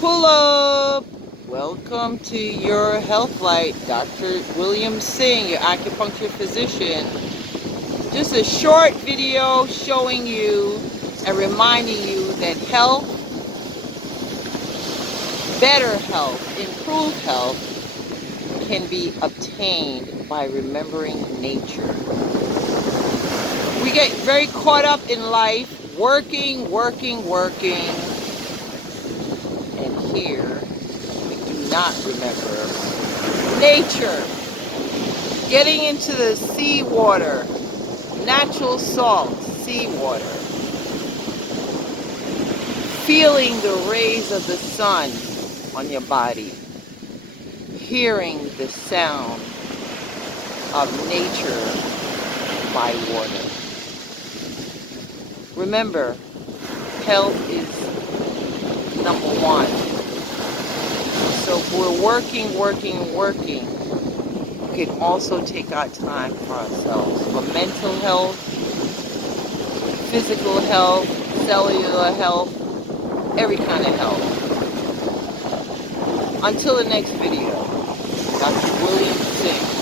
Pull up! Welcome to your health light, Dr. Williams-Singh, your acupuncture physician. Just a short video showing you and reminding you that health, better health, improved health can be obtained by remembering nature. We get very caught up in life, working, and here we do not remember nature. Getting into the seawater, natural salt, seawater. Feeling the rays of the sun on your body. Hearing the sound of nature by water. Remember, health is number one. So if we're working, we can also take our time for ourselves. For mental health, physical health, cellular health, every kind of health. Until the next video, Dr. Williams-Singh.